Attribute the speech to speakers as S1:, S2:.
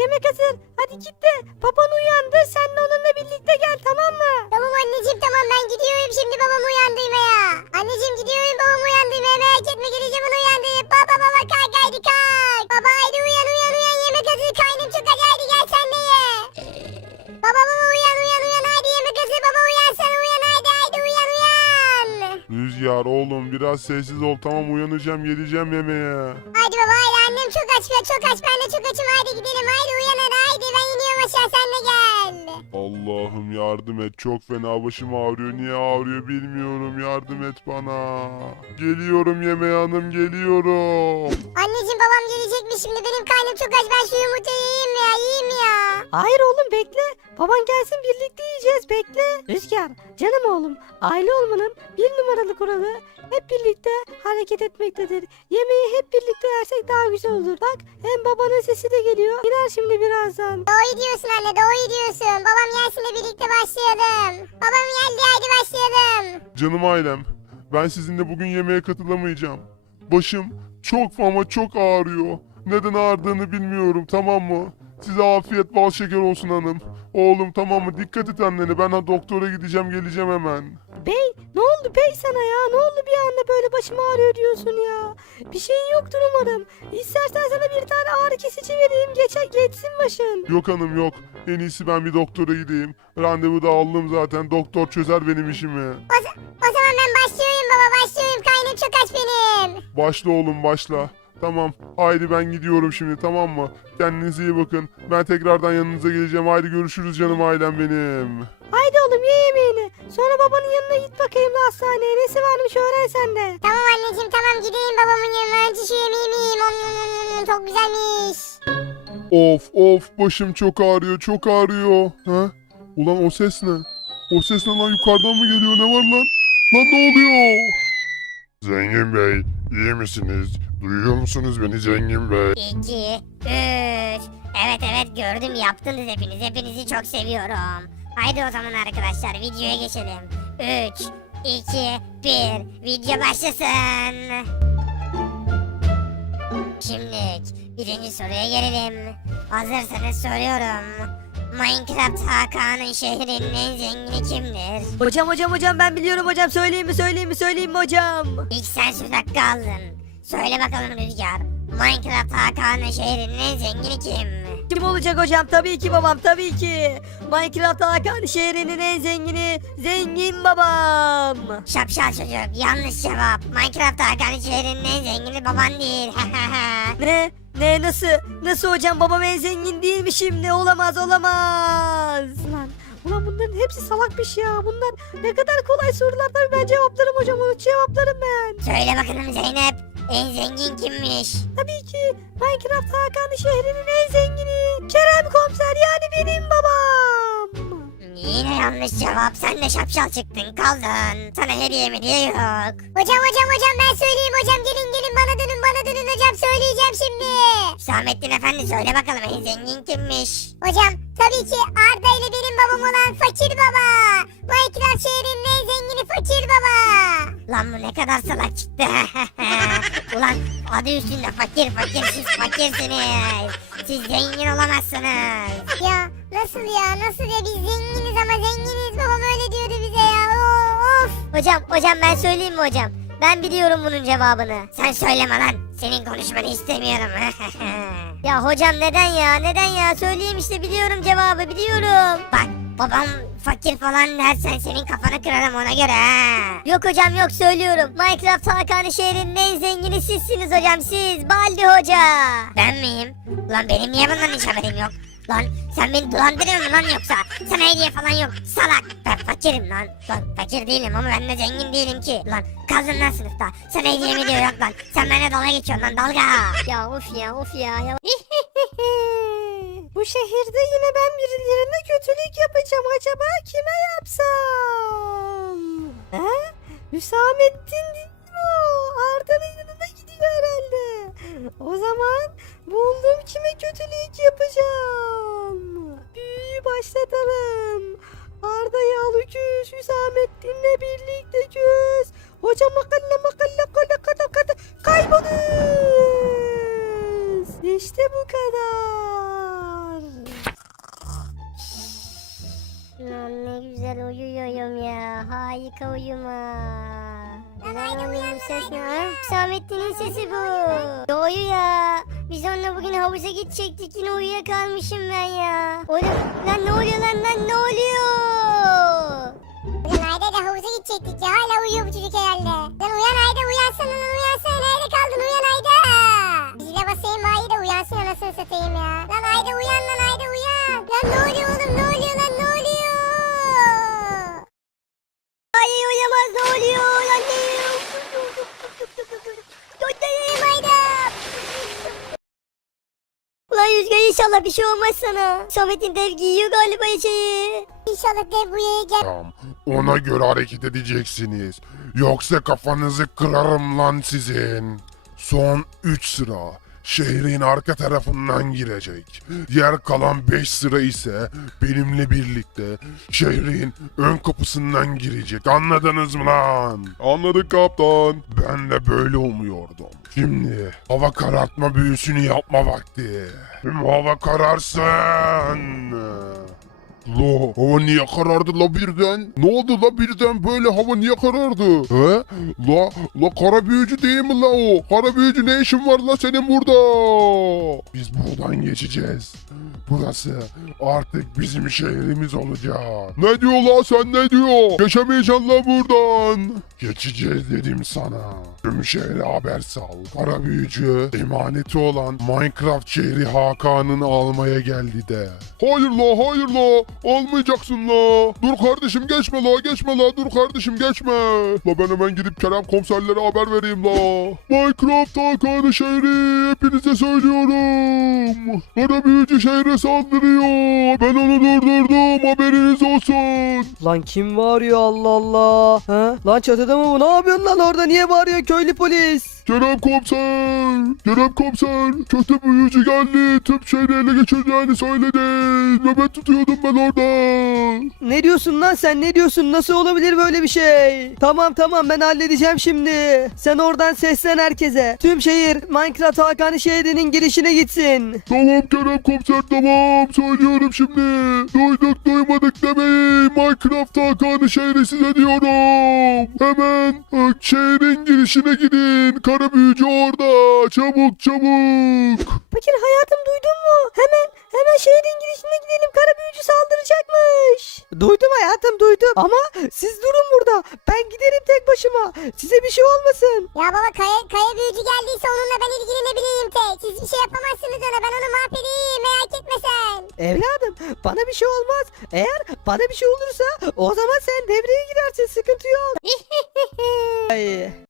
S1: yemek hazır. Hadi git de baban uyandı. Sen de onunla birlikte gel, tamam mı?
S2: Tamam anneciğim tamam ben gidiyorum şimdi babamı uyandırmaya. Anneciğim gidiyorum babamı uyandırmaya merak etme geleceğim onu uyandırıp. Baba kalk haydi kalk. Baba haydi uyan yemek hazır karnım çok aç haydi gel sen de ye. Baba uyan haydi yemek hazır baba uyan sen uyan haydi uyan.
S3: Rüzgar oğlum biraz sessiz ol, tamam uyanacağım, geleceğim yemeğe.
S2: Haydi baba haydi annem çok aç ben de çok açım haydi gidelim haydi uyan haydi ben iniyorum aşağı sen de gel.
S3: Allah'ım yardım et, çok fena başım ağrıyor, niye ağrıyor bilmiyorum, yardım et bana. Geliyorum yemeğe hanım, geliyorum.
S2: Anneciğim babam gelecekmiş şimdi benim karnım çok aç ben şu yumurtayı yiyeyim ya.
S1: Hayır oğlum bekle. Baban gelsin birlikte yiyeceğiz, bekle. Rüzgar canım oğlum, aile olmanın bir numaralı kuralı hep birlikte hareket etmektedir. Yemeği hep birlikte yersek daha güzel olur. Bak hem babanın sesi de geliyor. İner şimdi birazdan.
S2: Doğru diyorsun anne doğru diyorsun. Babam gelsin de birlikte başlayalım. Babam geldi haydi başlayalım.
S3: Canım ailem, ben sizinle bugün yemeğe katılamayacağım. Başım çok ama çok ağrıyor. Neden ağrıdığını bilmiyorum, tamam mı? Size afiyet bal şeker olsun hanım. Oğlum tamam mı? Dikkat et annene. Ben doktora gideceğim, geleceğim hemen.
S1: Bey ne oldu bey sana ya? Ne oldu bir anda böyle başım ağrıyor diyorsun ya? Bir şeyin yoktur umarım. İstersen sana bir tane ağrı kesici vereyim, geçsin başın.
S3: Yok hanım yok. En iyisi ben bir doktora gideyim. Randevu da aldım zaten. Doktor çözer benim işimi.
S2: O zaman ben başlıyorum baba başlıyorum. Karnım çok aç benim.
S3: Başla oğlum başla. Tamam. Haydi ben gidiyorum şimdi, tamam mı? Kendinize iyi bakın. Ben tekrardan yanınıza geleceğim. Haydi görüşürüz canım ailem benim.
S1: Haydi oğlum ye yemeğini. Sonra babanın yanına git bakayım da hastaneye. Nesi varmış öğren sen de.
S2: Tamam anneciğim tamam gideyim babamın yanına. Önce şu yemeğimi yiyeyim. Çok güzelmiş.
S3: Of başım çok ağrıyor, çok ağrıyor. Ha? Ulan o ses ne? O ses ne lan, yukarıdan mı geliyor, ne var lan? Lan ne oluyor? Zengin Bey, iyi misiniz? Duyuyor musunuz beni Zengin Bey?
S2: 2, 3. Evet gördüm yaptınız hepiniz. Hepinizi çok seviyorum. Haydi o zaman arkadaşlar videoya geçelim. 3, 2, 1. Video başlasın. Şimdi birinci soruya gelelim. Hazırsanız soruyorum. Minecraft Hakan'ın şehrinin en zengini kimdir?
S1: Hocam ben biliyorum hocam. Söyleyeyim mi hocam?
S2: İlk sen söz hakkı aldın. Söyle bakalım Rüzgar. Minecraft Hakan'ın şehrinin en zengini kim?
S1: Kim olacak hocam? Tabii ki babam, tabii ki. Minecraft Hakan şehrinin en zengini zengin babam.
S2: Şapşal çocuk yanlış cevap. Minecraft Hakan'ın şehrinin en zengini baban değil.
S1: Ne nasıl hocam, babam en zengin değil mi şimdi? Olamaz. Ulan bunların hepsi salakmış ya. Bunlar ne kadar kolay sorular, tabii ben cevaplarım hocam, onu cevaplarım ben.
S2: Söyle bakalım Zeynep. En zengin kimmiş?
S1: Tabii ki Minecraft Hakan şehrinin en zengini Kerem Komiser, yani benim babam.
S2: Yine yanlış cevap. Sen de şapşal çıktın kaldın. Sana hediye yok. Hocam ben söyleyeyim hocam. Gelin bana dönün hocam söyleyeceğim şimdi. Hüsamettin Efendi söyle bakalım en zengin kimmiş? Hocam tabii ki Arda ile benim babam olan Fakir Baba. Minecraft şehrinin en zengini Fakir Baba. Lan bu ne kadar salak çıktı. Ulan adı üstünde fakir siz fakirsiniz. Siz zengin olamazsınız. Ya nasıl ya biz zenginiz ama zenginiz babam öyle diyordu bize ya. Of. Hocam ben söyleyeyim mi hocam? Ben biliyorum bunun cevabını. Sen söyleme lan. Senin konuşmanı istemiyorum. Ya hocam neden ya? Söyleyeyim işte, biliyorum cevabı biliyorum. Bak babam fakir falan dersen senin kafanı kırarım ona göre ha. Yok hocam yok söylüyorum. Minecraft Hakan'ı şehrinin en zengini sizsiniz hocam siz. Baldi Hoca. Ben miyim? Ulan benim niye bundan hiç haberim yok? Lan sen beni dolandırıyor musun lan yoksa? Sana hediye falan yok salak. Ben fakirim lan. Lan fakir değilim ama ben de zengin değilim ki. Lan kaldın lan sınıfta. Sana hediye mi diyor yok lan. Sen benimle dalga geçiyorsun lan dalga. Ya of ya.
S1: Bu şehirde yine ben birilerine kötülük yapacağım. Acaba kime yapsam? He? Hüsamettin değil mi o? Arda'nın yanına gidiyor herhalde. O zaman buldum kime kötülük yapacağım. Büyüyü başlatalım. Arda'yı al küs, Hüsamettin'le birlikte küs. Hoca kayboluz. İşte bu kadar.
S2: Lan ne güzel uyuyorum ya. Harika uyuma. Lan bu ses ne? Ha? Hüsamettin'in sesi bu. Doğru ya. Biz onunla bugün havuza gidecektik. Yine uyuyakalmışım ben ya. Oğlum lan ne oluyor lan ne oluyor? Ulan Ayda da havuza gidecektik ya. Hala uyuyor bu çocuk herhalde. Lan uyan Ayda uyansana lan uyansana. Nerede kaldın uyan Ayda. Zile basayım Ayda uyansın anasını satayım ya. Lan Ayda uyan lan Ayda uyan. Lan ne oluyor oğlum ne oluyor lan ne oluyor? Ay uyamaz ne oluyor lan ne? Götüreyim Ayda. Ulan Rüzgar inşallah bir şey olmaz sana. Samet'in dev giyiyor galiba içeri. İnşallah dev buraya gel.
S3: Tamam, ona göre hareket edeceksiniz. Yoksa kafanızı kırarım lan sizin. Son 3 sıra şehrin arka tarafından girecek. Diğer kalan 5 sıra ise benimle birlikte şehrin ön kapısından girecek. Anladınız mı lan? Anladık kaptan. Ben de böyle umuyordum. Şimdi hava karartma büyüsünü yapma vakti. Tüm hava kararsın. La hava niye karardı la birden? Ne oldu la birden böyle hava niye karardı? He? La kara büyücü değil mi la o? Kara büyücü ne işin var la senin burada? Biz buradan geçeceğiz. Burası artık bizim şehrimiz olacak. Ne diyor la sen ne diyor? Geçemeyeceksin la buradan. Geçeceğiz dedim sana. Tüm şehre haber sal. Kara büyücü emaneti olan Minecraft şehri Hakan'ın almaya geldi de. Hayır la almayacaksın la. Dur kardeşim geçme la dur kardeşim geçme. La ben hemen gidip Kerem komiserlere haber vereyim la. Minecraft Hakan'ı şehri hepinize söylüyorum. Kara büyücü şehre saldırıyor. Ben onu durdurdum haberiniz olsun.
S4: Lan kim bağırıyor Allah Allah? Ha? Lan çatıda mı bu? Ne yapıyorsun lan orada? Niye bağırıyor köylü polis?
S3: Kerem komiser, kötü büyücü geldi, tüm şehri ele geçireceğini söyledi. Nöbet tutuyordum ben orada.
S4: Ne diyorsun lan sen? Ne diyorsun? Nasıl olabilir böyle bir şey? Tamam ben halledeceğim şimdi. Sen oradan seslen herkese. Tüm şehir Minecraft Hakan'ı şehrinin girişine gitsin.
S3: Tamam Kerem komiser tamam, söylüyorum şimdi. Duyduk duymadık demeyin, Minecraft Hakan'ı şehri size diyorum. Hemen şehrin girişine gidin, kara büyücü orada, çabuk.
S1: Fakir hayatım duydun mu? Hemen şehrin girişine gidelim. Kara büyücü saldıracakmış. Duydum hayatım duydum. Ama siz durun burada. Ben giderim tek başıma. Size bir şey olmasın.
S2: Ya baba kaya büyücü geldiyse onunla ben ilgilenebileyim tek. Siz bir şey yapamazsınız ona ben onu mahvedeyim merak etme sen.
S1: Evladım bana bir şey olmaz. Eğer bana bir şey olursa o zaman sen devreye girersin. Sıkıntı yok.
S4: Ay.